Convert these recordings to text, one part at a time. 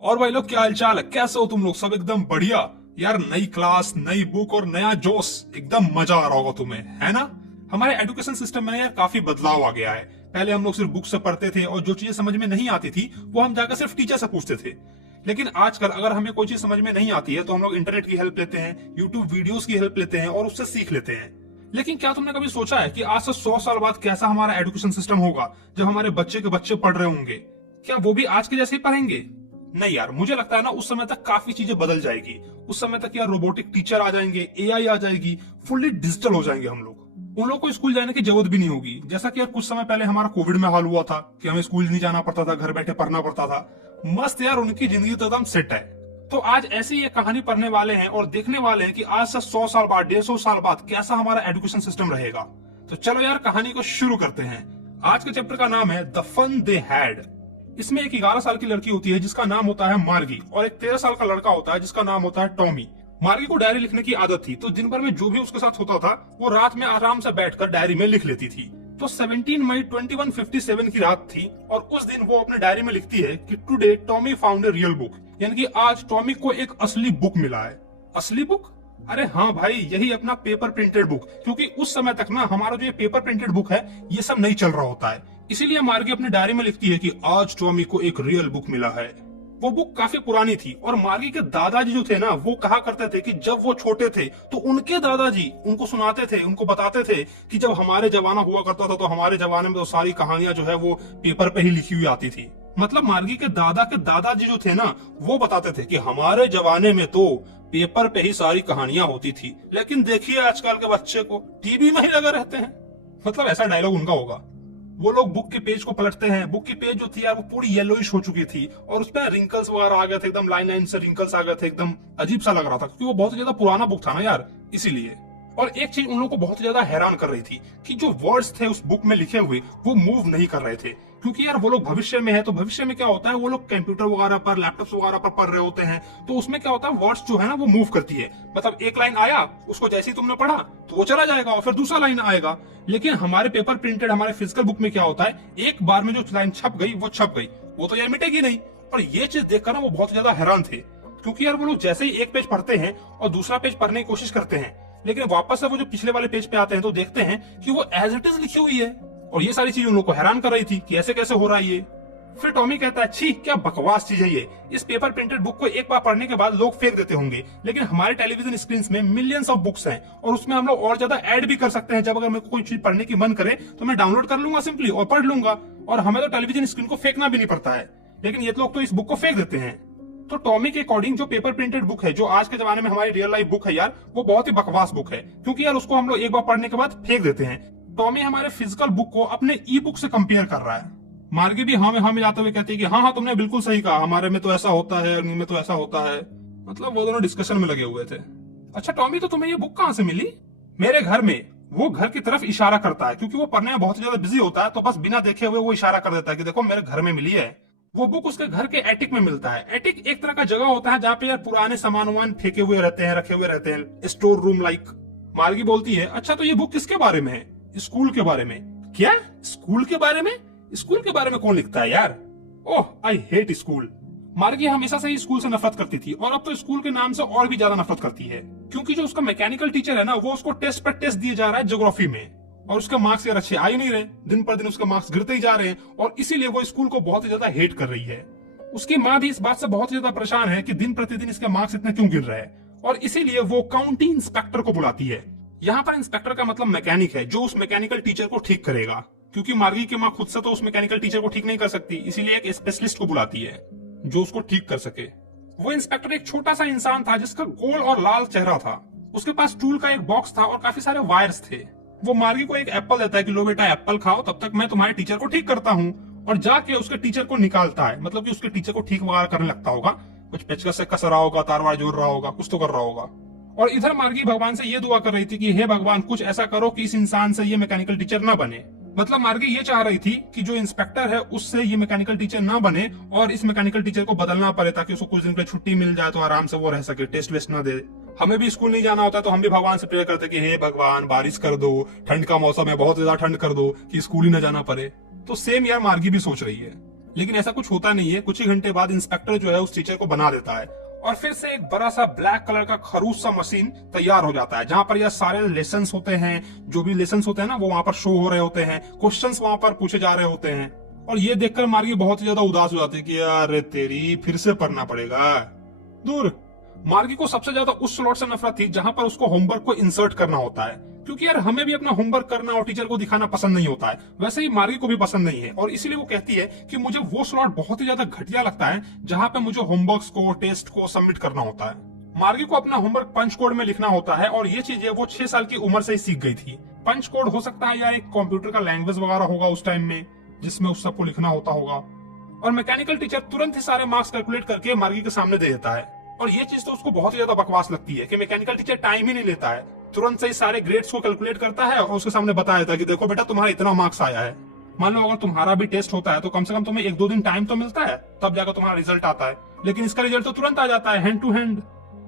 और भाई लोग, क्या हालचाल, कैसे हो तुम लोग? सब एकदम बढ़िया यार। नई क्लास, नई बुक और नया जोश, एकदम मजा आ रहा होगा तुम्हें, है ना? हमारे एजुकेशन सिस्टम में यार काफी बदलाव आ गया है। पहले हम लोग सिर्फ बुक से पढ़ते थे और जो चीजें समझ में नहीं आती थी वो हम जाकर सिर्फ टीचर से पूछते थे। लेकिन आजकल अगर हमें कोई चीज समझ में नहीं आती है तो हम लोग इंटरनेट की हेल्प लेते हैं, यूट्यूब वीडियोस की हेल्प लेते हैं और उससे सीख लेते हैं। लेकिन क्या तुमने कभी सोचा है कि आज से 100 साल बाद कैसा हमारा एजुकेशन सिस्टम होगा? जब हमारे बच्चे के बच्चे पढ़ रहे होंगे, क्या वो भी आज के जैसे ही पढ़ेंगे? नहीं यार, मुझे लगता है ना उस समय तक काफी चीजें बदल जाएगी। उस समय तक यार रोबोटिक टीचर आ जाएंगे, एआई आ जाएगी, फुल्ली डिजिटल हो जाएंगे हम लोग। उन लोगों को स्कूल जाने की जरूरत भी नहीं होगी। जैसा कि यार कुछ समय पहले हमारा कोविड में हाल हुआ था कि हमें स्कूल नहीं जाना पड़ता था, घर बैठे पढ़ना पड़ता था। मस्त यार, उनकी जिंदगी तो एकदम सेट है। तो आज ऐसी ये कहानी पढ़ने वाले हैं और देखने वाले हैं कि आज से 100 साल बाद, 150 साल बाद कैसा हमारा एजुकेशन सिस्टम रहेगा। तो चलो यार, कहानी को शुरू करते हैं। आज के चैप्टर का नाम है द फन दे हैड। इसमें एक 11 साल की लड़की होती है जिसका नाम होता है मार्गी, और एक 13 साल का लड़का होता है जिसका नाम होता है टॉमी। मार्गी को डायरी लिखने की आदत थी, तो दिन भर में जो भी उसके साथ होता था वो रात में आराम से बैठकर डायरी में लिख लेती थी। तो 17 मई 2157 की रात थी और उस दिन वो अपने डायरी में लिखती है कि today Tommy found a real book, यानी कि आज टॉमी को एक असली बुक मिला है। असली बुक? अरे हाँ भाई, यही अपना पेपर प्रिंटेड बुक। क्योंकि उस समय तक ना हमारा जो ये पेपर प्रिंटेड बुक है ये सब नहीं चल रहा होता है। इसीलिए मार्गी अपनी डायरी में लिखती है कि आज टॉमी को एक रियल बुक मिला है। वो बुक काफी पुरानी थी और मार्गी के दादाजी जो थे ना वो कहा करते थे कि जब वो छोटे थे तो उनके दादाजी उनको सुनाते थे, उनको बताते थे कि जब हमारे जमाना हुआ करता था तो हमारे जमाने में तो सारी कहानियां जो है वो पेपर पे ही लिखी हुई आती थी। मतलब मार्गी के दादाजी जो थे ना वो बताते थे कि हमारे जमाने में तो पेपर पे ही सारी कहानियां होती थी। लेकिन देखिए आजकल के बच्चे को टीवी में ही लगे रहते हैं। मतलब ऐसा डायलॉग उनका होगा। वो लोग बुक के पेज को पलटते हैं, बुक की पेज जो थी यार वो पूरी येलोइश हो चुकी थी और उसमें रिंकल्स वगैरह आ गए थे, एकदम लाइन लाइन से रिंकल्स आ गए थे। एकदम अजीब सा लग रहा था क्योंकि वो बहुत ज्यादा पुराना बुक था ना यार, इसीलिए। और एक चीज उन लोगों को बहुत ज्यादा हैरान कर रही थी कि जो वर्ड्स थे उस बुक में लिखे हुए वो मूव नहीं कर रहे थे। क्योंकि यार वो लोग भविष्य में है, तो भविष्य में क्या होता है, वो लोग कंप्यूटर वगैरह पर, लैपटॉप्स वगैरह पर पढ़ रहे होते हैं, तो उसमें क्या होता है, वर्ड्स जो है ना वो मूव करती है। मतलब एक लाइन आया, उसको जैसे ही तुमने पढ़ा तो वो चला जाएगा और फिर दूसरा लाइन आएगा। लेकिन हमारे पेपर प्रिंटेड, हमारे फिजिकल बुक में क्या होता है, एक बार में जो लाइन छप गई वो छप गई, वो तो यार मिटेगी नहीं। और ये चीज देखकर ना वो बहुत ज्यादा हैरान थे। क्योंकि यार वो लोग जैसे ही एक पेज पढ़ते हैं और दूसरा पेज पढ़ने की कोशिश करते हैं, लेकिन वापस से वो जो पिछले वाले पेज पे आते हैं तो देखते हैं कि वो एज इट इज लिखी हुई है। और ये सारी चीज उन लोग को हैरान कर रही थी कि ऐसे कैसे हो रहा है ये। फिर टॉमी कहता है, छी क्या बकवास चीज है ये। इस पेपर प्रिंटेड बुक को एक बार पढ़ने के बाद लोग फेंक देते होंगे, लेकिन हमारे टेलीविजन स्क्रीन में मिलियंस ऑफ बुक्स हैं और उसमें हम लोग और ज्यादा ऐड भी कर सकते हैं। जब अगर मेरे को कोई चीज पढ़ने की मन करे तो मैं डाउनलोड कर लूंगा सिंपली और पढ़ लूंगा, और हमें तो टेलीविजन स्क्रीन को फेंकना भी नहीं पड़ता है। लेकिन ये लोग तो इस बुक को फेंक देते हैं। तो टॉमी के अकॉर्डिंग जो पेपर प्रिंटेड बुक है, जो आज के जमाने में हमारी रियल लाइफ बुक है यार, वो बहुत ही बकवास बुक है। क्योंकि यार उसको हम लोग एक बार पढ़ने के बाद फेंक देते हैं। टॉमी हमारे फिजिकल बुक को अपने ई बुक से कंपेयर कर रहा है। मार्गी भी हाँ में हाँ मिलाते हुए कहती है कि हाँ हाँ तुमने बिल्कुल सही कहा, हमारे में तो ऐसा होता है, उनमें तो ऐसा होता है। मतलब वो दोनों डिस्कशन में लगे हुए थे। अच्छा टॉमी, तो तुम्हें ये बुक कहाँ से मिली? मेरे घर में। वो घर की तरफ इशारा करता है क्योंकि वो पढ़ने में बहुत ज्यादा बिजी होता है, तो बस बिना देखे हुए वो इशारा कर देता है कि देखो मेरे घर में मिली है। वो बुक उसके घर के एटिक में मिलता है। एटिक एक तरह का जगह होता है जहाँ पे यार पुराने सामान वान फेंके हुए रहते हैं, रखे हुए रहते हैं, स्टोर रूम लाइक। मार्गी बोलती है, अच्छा तो ये बुक किसके बारे में है? स्कूल के बारे में। क्या? स्कूल के बारे में? स्कूल के बारे में कौन लिखता है यार? ओह, आई हेट स्कूल। मार्गी हमेशा से ही स्कूल से नफरत करती थी और अब तो स्कूल के नाम से और भी ज्यादा नफरत करती है। क्योंकि जो उसका मैकेनिकल टीचर है ना वो उसको टेस्ट पर टेस्ट दिए जा रहा है ज्योग्राफी में, और उसके मार्क्स यार अच्छे आ ही नहीं रहे। दिन पर दिन उसके मार्क्स गिरते ही जा रहे हैं और इसीलिए वो स्कूल को बहुत ही ज्यादा हेट कर रही है। उसकी माँ भी इस बात से बहुत ज्यादा परेशान है कि दिन प्रतिदिन इसके मार्क्स इतने क्यों गिर रहे हैं, और इसीलिए वो काउंटी इंस्पेक्टर को बुलाती है। यहाँ पर इंस्पेक्टर का मतलब मैकेनिक है, जो उस मैकेनिकल टीचर को ठीक करेगा। क्योंकि मार्गी की माँ खुद से तो उस मैकेनिकल टीचर को ठीक नहीं कर सकती, इसीलिए एक स्पेशलिस्ट को बुलाती है जो उसको ठीक कर सके। वो इंस्पेक्टर एक छोटा सा इंसान था जिसका गोल और लाल चेहरा था। उसके पास टूल का एक बॉक्स था और काफी सारे वायर्स थे। वो मार्गी को एक एप्पल देता है कि लो बेटा एप्पल खाओ, तब तक मैं तुम्हारे टीचर को ठीक करता हूँ। और जाके उसके टीचर को निकालता है, मतलब कि उसके टीचर को ठीक वगैरह करने लगता होगा, कुछ पेचकस से कस रहा होगा, तार वार जोड़ रहा होगा, कुछ तो कर रहा होगा। और इधर मार्गी भगवान से ये दुआ कर रही थी कि हे भगवान कुछ ऐसा करो कि इस इंसान से ये मैकेनिकल टीचर ना बने। मतलब मार्गी ये चाह रही थी कि जो इंस्पेक्टर है उससे ये मैकेनिकल टीचर ना बने और इस मैकेनिकल टीचर को बदलना पड़े, ताकि उसको कुछ दिन के लिए छुट्टी मिल जाए तो आराम से वो रह सके, टेस्ट वेस्ट ना दे। हमें भी स्कूल नहीं जाना होता तो हम भी भगवान से प्रेयर करते कि हे भगवान बारिश कर दो, ठंड का मौसम है बहुत ज्यादा ठंड कर दो कि स्कूल ही ना जाना पड़े। तो सेम यार मार्गी भी सोच रही है। लेकिन ऐसा कुछ होता नहीं है। कुछ ही घंटे बाद इंस्पेक्टर जो है उस टीचर को बना देता है और फिर से एक बड़ा सा ब्लैक कलर का खरूस सा मशीन तैयार हो जाता है, जहां पर यह सारे लेसन्स होते हैं, जो भी लेसन्स होते हैं ना वो वहां पर शो हो रहे होते हैं, क्वेश्चंस वहां पर पूछे जा रहे होते हैं। और ये देखकर मार्गी बहुत ही ज्यादा उदास हो जाती है कि यार तेरी फिर से पढ़ना पड़ेगा। दूर। मार्गी को सबसे ज्यादा उस स्लॉट से नफरत थी जहां पर उसको होमवर्क को इंसर्ट करना होता है, क्योंकि यार हमें भी अपना होमवर्क करना और टीचर को दिखाना पसंद नहीं होता है, वैसे ही मार्गी को भी पसंद नहीं है। और इसीलिए वो कहती है कि मुझे वो स्लॉट बहुत ही ज्यादा घटिया लगता है जहां पे मुझे होमवर्क को, टेस्ट को सबमिट करना होता है। मार्गी को अपना होमवर्क पंच कोड में लिखना होता है और ये चीजें वो 6 साल की उम्र से ही सीख गई थी। पंच कोड हो सकता है यार एक कंप्यूटर का लैंग्वेज वगैरह होगा उस टाइम में, जिसमें उस सबको लिखना होता होगा। और मैकेनिकल टीचर तुरंत ही सारे मार्क्स कैलकुलेट करके मार्गी के सामने दे देता है। और ये चीज तो उसको बहुत ही ज्यादा बकवास लगती है कि मैकेनिकल टीचर टाइम ही नहीं लेता है, तुरंत से ही सारे ग्रेड्स को कैलकुलेट करता है और उसके सामने बता देता है कि देखो बेटा तुम्हारा इतना मार्क्स आया है। मान लो अगर तुम्हारा भी टेस्ट होता है तो कम से कम तुम्हें 1-2 दिन टाइम तो मिलता है, तब जाकर तुम्हारा रिजल्ट आता है, लेकिन इसका रिजल्ट तो तुरंत आ जाता है, हैंड टू हैंड।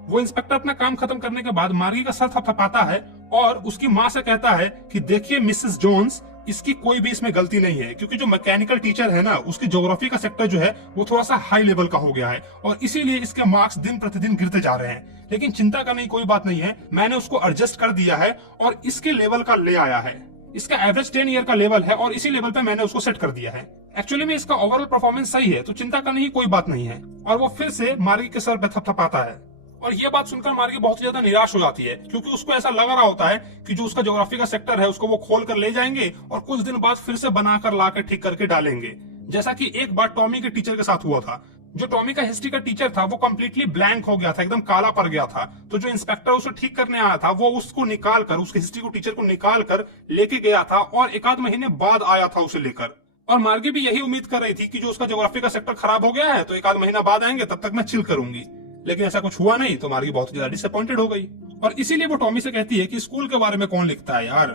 वो इंस्पेक्टर अपना काम खत्म करने के बाद मार्गी का सर थपथपाता है और उसकी माँ से कहता है कि देखिए मिसेस जोन्स, इसकी कोई भी इसमें गलती नहीं है, क्योंकि जो मैकेनिकल टीचर है ना उसकी ज्योग्राफी का सेक्टर जो है वो थोड़ा सा हाई लेवल का हो गया है और इसीलिए इसके मार्क्स दिन प्रतिदिन गिरते जा रहे हैं। लेकिन चिंता करने की कोई बात नहीं है, मैंने उसको एडजस्ट कर दिया है और इसके लेवल का ले आया है। इसका एवरेज 10 ईयर का लेवल है और इसी लेवल पे मैंने उसको सेट कर दिया है। एक्चुअली में इसका ओवरऑल परफॉर्मेंस सही है, तो चिंता करने की कोई बात नहीं है। और वो फिर से मार्गी के सर पे थपथपाता है और ये बात सुनकर मार्गी बहुत ही ज्यादा निराश हो जाती है, क्योंकि उसको ऐसा लग रहा होता है कि जो उसका ज्योग्राफी का सेक्टर है उसको वो खोल कर ले जाएंगे और कुछ दिन बाद फिर से बनाकर लाकर ठीक करके डालेंगे, जैसा कि एक बार टॉमी के टीचर के साथ हुआ था। जो टॉमी का हिस्ट्री का टीचर था वो कम्प्लीटली ब्लैंक हो गया था, एकदम काला पड़ गया था। तो जो इंस्पेक्टर उसे ठीक करने आया था वो उसको निकाल कर, उसके हिस्ट्री को टीचर को निकाल कर लेके गया था और 1 आध महीने बाद आया था उसे लेकर। और मार्गी भी यही उम्मीद कर रही थी कि जो उसका ज्योग्राफी का सेक्टर खराब हो गया है तो 1 आध महीना बाद आएंगे, तब तक मैं चिल करूंगी। लेकिन ऐसा कुछ हुआ नहीं, तो मार्गी बहुत ज्यादा डिसअपॉइंटेड हो गई और इसीलिए वो टॉमी से कहती है कि स्कूल के बारे में कौन लिखता है यार।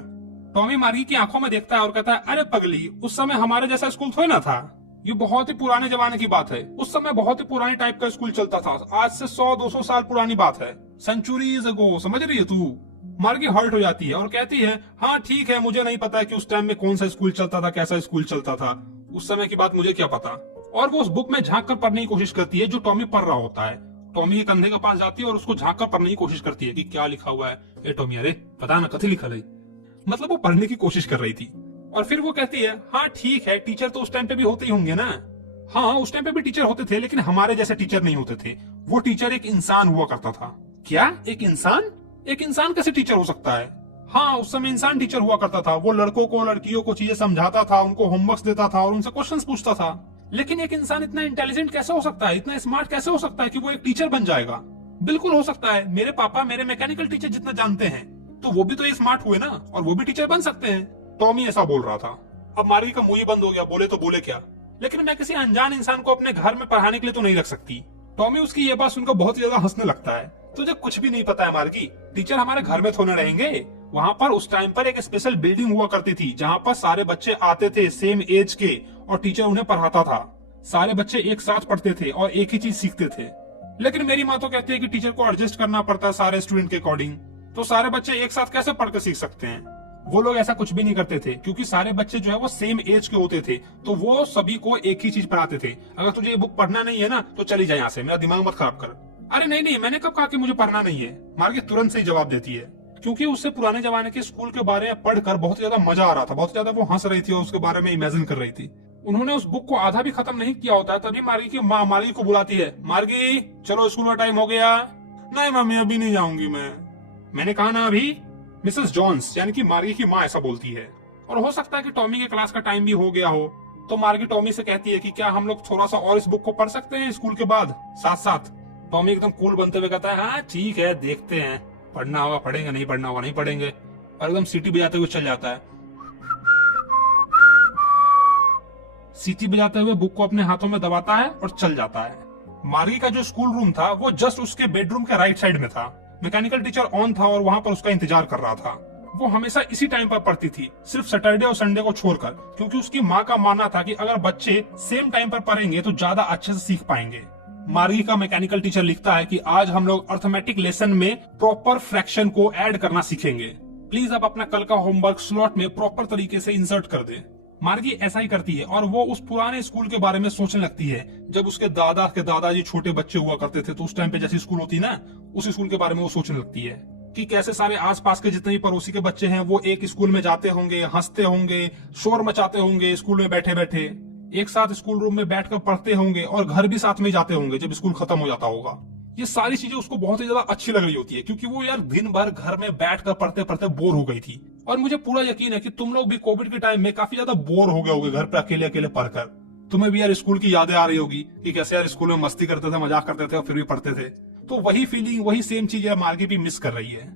टॉमी मार्गी की आंखों में देखता है और कहता है, अरे पगली, उस समय हमारे जैसा स्कूल थोड़ा ना था, ये बहुत ही पुराने जमाने की बात है। उस समय बहुत ही पुरानी टाइप का स्कूल चलता था, आज से 100-200 साल पुरानी बात है, सेंचुरीज अगो, समझ रही है तू। मार्गी हर्ट हो जाती है और कहती है, हाँ ठीक है, मुझे नहीं पता है कि उस टाइम में कौन सा स्कूल चलता था, कैसा स्कूल चलता था, उस समय की बात मुझे क्या पता। और वो उस बुक में झांक कर पढ़ने की कोशिश करती है जो टॉमी पढ़ रहा होता है। टॉमी के कंधे के पास जाती है और उसको झांक कर पढ़ने की कोशिश करती है कि क्या लिखा हुआ है। ए टॉमी, अरे पता ना कथी लिखा रही, मतलब वो पढ़ने की कोशिश कर रही थी। और फिर वो कहती है, हाँ ठीक है, टीचर तो उस टाइम पे भी होते ही होंगे ना। हाँ, उस टाइम पे भी टीचर होते थे, लेकिन हमारे जैसे टीचर नहीं होते थे। वो टीचर एक इंसान हुआ करता था। क्या, एक इंसान? एक इंसान कैसे टीचर हो सकता है? हाँ, उस समय इंसान टीचर हुआ करता था। वो लड़कों को, लड़कियों को चीजें समझाता था, उनको होमवर्क देता था और उनसे क्वेश्चंस पूछता था। लेकिन एक इंसान इतना इंटेलिजेंट कैसे हो सकता है, इतना स्मार्ट कैसे हो सकता है कि वो एक टीचर बन जाएगा? बिल्कुल हो सकता है। मेरे पापा मेरे मैकेनिकल टीचर जितना जानते हैं, तो वो भी तो स्मार्ट हुए ना, और वो भी टीचर बन सकते हैं। टॉमी ऐसा बोल रहा था। अब मार्गी का मुंह ही बंद हो गया, बोले तो बोले क्या। लेकिन मैं किसी अनजान इंसान को अपने घर में पढ़ाने के लिए तो नहीं रख सकती। टॉमी उसकी ये बात सुनकर बहुत ज्यादा हंसने लगता है। तुझे कुछ भी नहीं पता है मार्गी, टीचर हमारे घर में थोड़े रहेंगे। वहाँ पर उस टाइम पर एक स्पेशल बिल्डिंग हुआ करती थी जहाँ पर सारे बच्चे आते थे सेम एज के, और टीचर उन्हें पढ़ाता था। सारे बच्चे एक साथ पढ़ते थे और एक ही चीज सीखते थे। लेकिन मेरी माँ तो कहती है कि टीचर को एडजस्ट करना पड़ता है सारे स्टूडेंट के अकॉर्डिंग, तो सारे बच्चे एक साथ कैसे पढ़कर सीख सकते हैं। वो लोग ऐसा कुछ भी नहीं करते थे, क्योंकि सारे बच्चे जो है वो सेम एज के होते थे, तो वो सभी को एक ही चीज पढ़ाते थे। अगर तुझे ये बुक पढ़ना नहीं है ना तो चली जाए यहाँ से, मेरा दिमाग मत खराब कर। अरे नहीं नहीं, मैंने कब कहा कि मुझे पढ़ना नहीं है। मार्गी तुरंत से ही जवाब देती है, क्योंकि उससे पुराने जमाने के स्कूल के बारे में पढ़कर बहुत ज्यादा मजा आ रहा था, बहुत ज्यादा वो हंस रही थी और उसके बारे में इमेजिन कर रही थी। उन्होंने उस बुक को आधा भी खत्म नहीं किया होता, तभी मार्गी की माँ मार्गी को बुलाती है, मार्गी चलो स्कूल का टाइम हो गया। नहीं मम्मी, अभी नहीं जाऊंगी मैंने कहा ना अभी। मिसेस जॉन्स यानी कि मार्गी की माँ ऐसा बोलती है। और हो सकता है कि टॉमी के क्लास का टाइम भी हो गया हो, तो मार्गी टॉमी से कहती है कि क्या हम लोग थोड़ा सा और इस बुक को पढ़ सकते हैं स्कूल के बाद साथ साथ। टॉमी एकदम कूल बनते हुए कहता है, हाँ ठीक है, देखते हैं, पढ़ना होगा पढ़ेंगे, नहीं पढ़ना होगा नहीं पढ़ेंगे। और एकदम सीटी बजाते हुए चल जाता है। सीटी बजाते हुए बुक को अपने हाथों में दबाता है और चल जाता है। मार्गी का जो स्कूल रूम था वो जस्ट उसके बेडरूम के राइट साइड में था। मैकेनिकल टीचर ऑन था और वहाँ पर उसका इंतजार कर रहा था। वो हमेशा इसी टाइम पर पढ़ती थी, सिर्फ सैटरडे और संडे को छोड़कर, क्योंकि उसकी माँ का मानना था कि अगर बच्चे सेम टाइम पर पढ़ेंगे तो ज्यादा अच्छे से सीख पाएंगे। मार्गी का मैकेनिकल टीचर लिखता है कि आज हम लोग अर्थमेटिक लेसन में प्रॉपर फ्रैक्शन को ऐड करना सीखेंगे। प्लीज आप अपना कल का होमवर्क स्लॉट में प्रॉपर तरीके से इंसर्ट कर दे। मार्गी ऐसा ही करती है और वो उस पुराने स्कूल के बारे में सोचने लगती है जब उसके दादा के दादाजी छोटे बच्चे हुआ करते थे। तो उस टाइम पे जैसी स्कूल होती ना, उस स्कूल के बारे में वो सोचने लगती है कि कैसे सारे आसपास के जितने भी पड़ोसी के बच्चे हैं वो एक स्कूल में जाते होंगे, हंसते होंगे, शोर मचाते होंगे, स्कूल में बैठे बैठे एक साथ स्कूल रूम में बैठकर पढ़ते होंगे और घर भी साथ में जाते होंगे जब स्कूल खत्म हो जाता होगा। ये सारी चीजें उसको बहुत ही ज्यादा अच्छी लग रही होती है क्योंकि वो यार दिन भर घर में बैठकर पढ़ते पढ़ते बोर हो गई थी। और मुझे पूरा यकीन है कि तुम लोग भी कोविड के टाइम में काफी ज्यादा बोर हो गए होगे घर पर अकेले अकेले पढ़कर। तुम्हें भी यार स्कूल की यादें आ रही होगी कि कैसे यार स्कूल में मस्ती करते थे, मजाक करते थे और फिर भी पढ़ते थे। तो वही फीलिंग, वही सेम चीज यार मार्गी भी मिस कर रही है।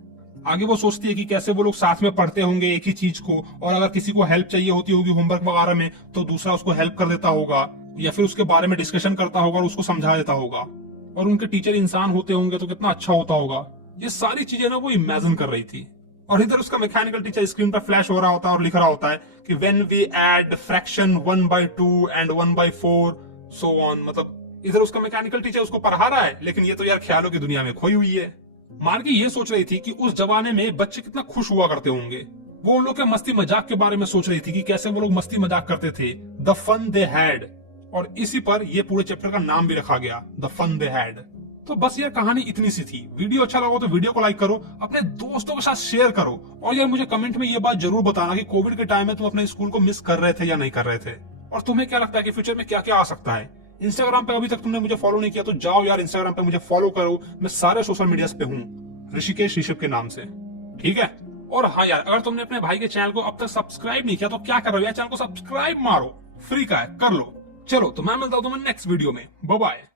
आगे वो सोचती है कि कैसे वो लोग साथ में पढ़ते होंगे एक ही चीज को, और अगर किसी को हेल्प चाहिए होती होगी होमवर्क वगैरह में तो दूसरा उसको हेल्प कर देता होगा या फिर उसके बारे में डिस्कशन करता होगा और उसको समझा देता होगा। और उनके टीचर इंसान होते होंगे तो कितना अच्छा होता होगा। ये सारी चीजें ना वो इमेजिन कर रही थी। और इधर उसका मैकेनिकल टीचर स्क्रीन पर फ्लैश हो रहा होता है और लिख रहा होता है कि when we add fraction 1/2 and 1/4 so on. मतलब इधर उसका मैकेनिकल टीचर उसको पढ़ा रहा है लेकिन ये तो यार ख्यालों की दुनिया में खोई हुई है। मार्गी ये सोच रही थी कि उस जमाने में बच्चे कितना खुश हुआ करते होंगे। वो उन लोग के मस्ती मजाक के बारे में सोच रही थी कि कैसे वो लोग मस्ती मजाक करते थे, द फन दे हैड। और इसी पर ये पूरे चैप्टर का नाम भी रखा गया, द फन दे हैड। तो बस यार कहानी इतनी सी थी। वीडियो अच्छा लगा तो वीडियो को लाइक करो, अपने दोस्तों के साथ शेयर करो और यार मुझे कमेंट में ये बात जरूर बताना कि कोविड के टाइम में तुम अपने स्कूल को मिस कर रहे थे या नहीं कर रहे थे, और तुम्हें क्या लगता है कि फ्यूचर में क्या क्या आ सकता है। इंस्टाग्राम पे अभी तक तुमने मुझे फॉलो नहीं किया तो जाओ यार इंस्टाग्राम पे मुझे फॉलो करो। मैं सारे सोशल मीडिया पे हूँ ऋषिकेश ऋषभ के नाम से, ठीक है। और हाँ यार, अगर तुमने अपने भाई के चैनल को अब तक सब्सक्राइब नहीं किया तो क्या कर रहे हो यार, चैनल को सब्सक्राइब मारो, फ्री का है, कर लो। चलो तो मैं मिलता हूं तुम्हें नेक्स्ट वीडियो में। Bye bye.